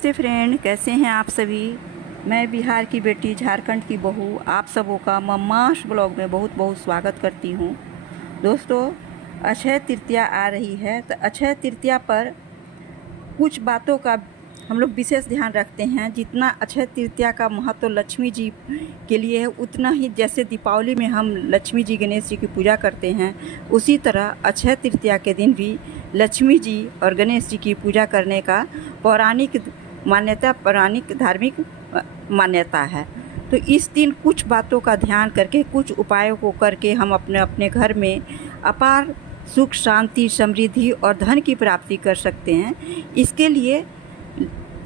नमस्ते फ्रेंड, कैसे हैं आप सभी। मैं बिहार की बेटी, झारखंड की बहू, आप सबों का मम्माश ब्लॉग में बहुत बहुत स्वागत करती हूं। दोस्तों, अक्षय तृतीया आ रही है, तो अक्षय तृतीया पर कुछ बातों का हम लोग विशेष ध्यान रखते हैं। जितना अक्षय तृतीया का महत्व लक्ष्मी जी के लिए है, उतना ही जैसे दीपावली में हम लक्ष्मी जी, गणेश जी की पूजा करते हैं, उसी तरह अक्षय तृतीया के दिन भी लक्ष्मी जी और गणेश जी की पूजा करने का पौराणिक धार्मिक मान्यता है। तो इस दिन कुछ बातों का ध्यान करके, कुछ उपायों को करके हम अपने अपने घर में अपार सुख, शांति, समृद्धि और धन की प्राप्ति कर सकते हैं। इसके लिए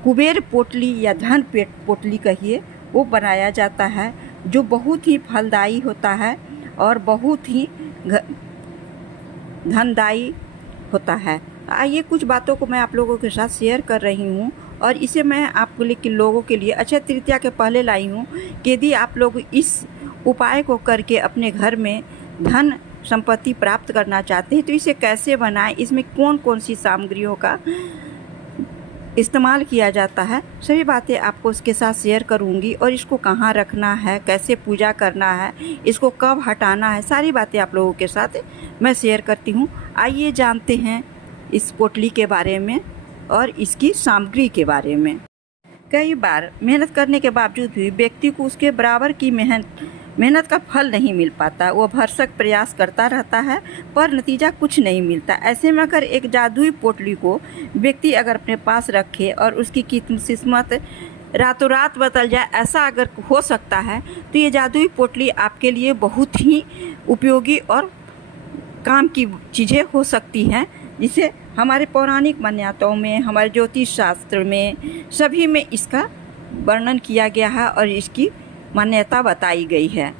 कुबेर पोटली या धन पोटली कहिए, वो बनाया जाता है, जो बहुत ही फलदायी होता है और बहुत ही धनदायी होता है। आइए, कुछ बातों को मैं आप लोगों के साथ शेयर कर रही हूँ और इसे मैं आप लोगों के लिए अक्षय तृतीया के पहले लाई हूँ कि यदि आप लोग इस उपाय को करके अपने घर में धन संपत्ति प्राप्त करना चाहते हैं तो इसे कैसे बनाएं, इसमें कौन कौन सी सामग्रियों का इस्तेमाल किया जाता है, सभी बातें आपको इसके साथ शेयर करूंगी। और इसको कहाँ रखना है, कैसे पूजा करना है, इसको कब हटाना है, सारी बातें आप लोगों के साथ मैं शेयर करती हूँ। आइए जानते हैं इस पोटली के बारे में और इसकी सामग्री के बारे में। कई बार मेहनत करने के बावजूद भी व्यक्ति को उसके बराबर की मेहनत का फल नहीं मिल पाता। वो भरसक प्रयास करता रहता है पर नतीजा कुछ नहीं मिलता। ऐसे में अगर एक जादुई पोटली को व्यक्ति अगर अपने पास रखे और उसकी किस्मत रातों रात बदल जाए, ऐसा अगर हो सकता है, तो ये जादुई पोटली आपके लिए बहुत ही उपयोगी और काम की चीज़ें हो सकती हैं, जिसे हमारे पौराणिक मान्यताओं में, हमारे ज्योतिष शास्त्र में, सभी में इसका वर्णन किया गया है और इसकी मान्यता बताई गई है।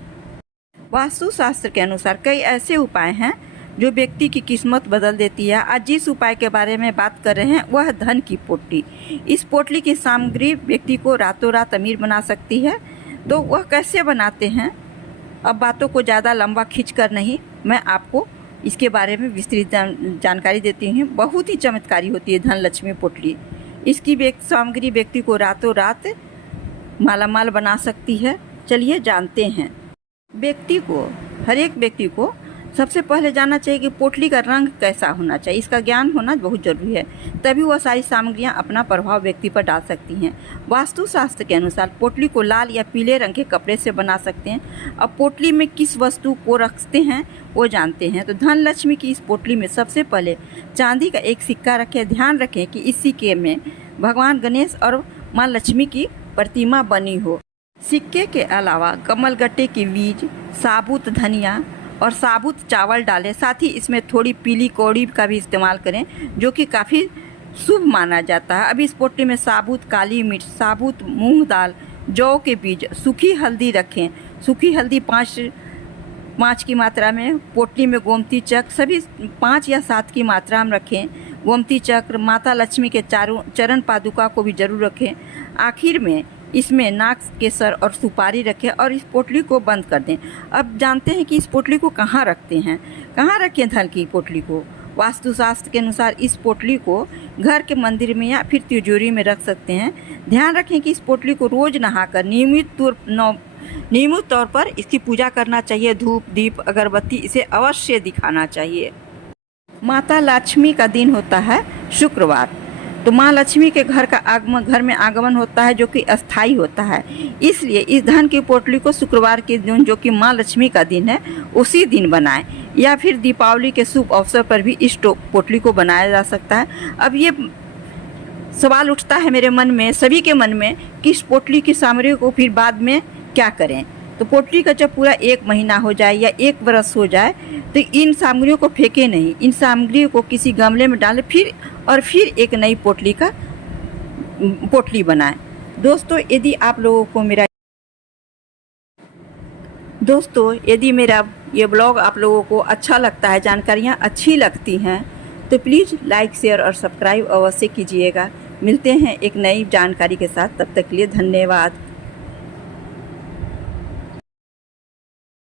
वास्तु शास्त्र के अनुसार कई ऐसे उपाय हैं जो व्यक्ति की किस्मत बदल देती है। आज जिस उपाय के बारे में बात कर रहे हैं वह धन की पोटली। इस पोटली की सामग्री व्यक्ति को रातों रात अमीर बना सकती है। तो वह कैसे बनाते हैं, अब बातों को ज़्यादा लंबा खींचकर नहीं, मैं आपको इसके बारे में विस्तृत जानकारी देती हूँ। बहुत ही चमत्कारी होती है धन लक्ष्मी पोटली। इसकी सामग्री व्यक्ति को रातों रात मालामाल बना सकती है। चलिए जानते हैं। हर एक व्यक्ति को सबसे पहले जानना चाहिए कि पोटली का रंग कैसा होना चाहिए। इसका ज्ञान होना बहुत जरूरी है, तभी वह सारी सामग्रियां अपना प्रभाव व्यक्ति पर डाल सकती हैं। वास्तु शास्त्र के अनुसार पोटली को लाल या पीले रंग के कपड़े से बना सकते हैं। अब पोटली में किस वस्तु को रखते हैं वो जानते हैं। तो धन लक्ष्मी की इस पोटली में सबसे पहले चांदी का एक सिक्का रखें। ध्यान रखें कि इस सिक्के में भगवान गणेश और माँ लक्ष्मी की प्रतिमा बनी हो। सिक्के के अलावा कमलगट्टे के बीज, साबुत धनिया और साबुत चावल डालें। साथ ही इसमें थोड़ी पीली कौड़ी का भी इस्तेमाल करें, जो कि काफ़ी शुभ माना जाता है। अब इस पोटली में साबुत काली मिर्च, साबुत मूंग दाल, जौ के बीज, सूखी हल्दी रखें। सूखी हल्दी 5 की मात्रा में, पोटली में गोमती चक्र सभी 5 या 7 की मात्रा में रखें। गोमती चक्र, माता लक्ष्मी के चारों चरण पादुका को भी जरूर रखें। आखिर में इसमें नाग केसर और सुपारी रखें और इस पोटली को बंद कर दें। अब जानते हैं कि इस पोटली को कहाँ रखते हैं, कहाँ रखें धन की पोटली को। वास्तुशास्त्र के अनुसार इस पोटली को घर के मंदिर में या फिर तिजोरी में रख सकते हैं। ध्यान रखें कि इस पोटली को रोज नहाकर नियमित तौर पर इसकी पूजा करना चाहिए। धूप, दीप, अगरबत्ती इसे अवश्य दिखाना चाहिए। माता लक्ष्मी का दिन होता है शुक्रवार, तो माँ लक्ष्मी के घर में आगमन होता है, जो कि अस्थाई होता है। इसलिए इस धन की पोटली को शुक्रवार के दिन, जो कि माँ लक्ष्मी का दिन है, उसी दिन बनाएं, या फिर दीपावली के शुभ अवसर पर भी इस पोटली को बनाया जा सकता है। अब ये सवाल उठता है मेरे मन में, सभी के मन में, कि इस पोटली की सामग्री को फिर बाद में क्या करें। तो पोटली का जब पूरा 1 महीना हो जाए या 1 बरस हो जाए, तो इन सामग्रियों को फेंके नहीं, इन सामग्रियों को किसी गमले में डालें, फिर एक नई पोटली बनाएं। दोस्तों, यदि मेरा ये ब्लॉग आप लोगों को अच्छा लगता है, जानकारियाँ अच्छी लगती हैं, तो प्लीज़ लाइक, शेयर और सब्सक्राइब अवश्य कीजिएगा। मिलते हैं एक नई जानकारी के साथ, तब तक के लिए धन्यवाद।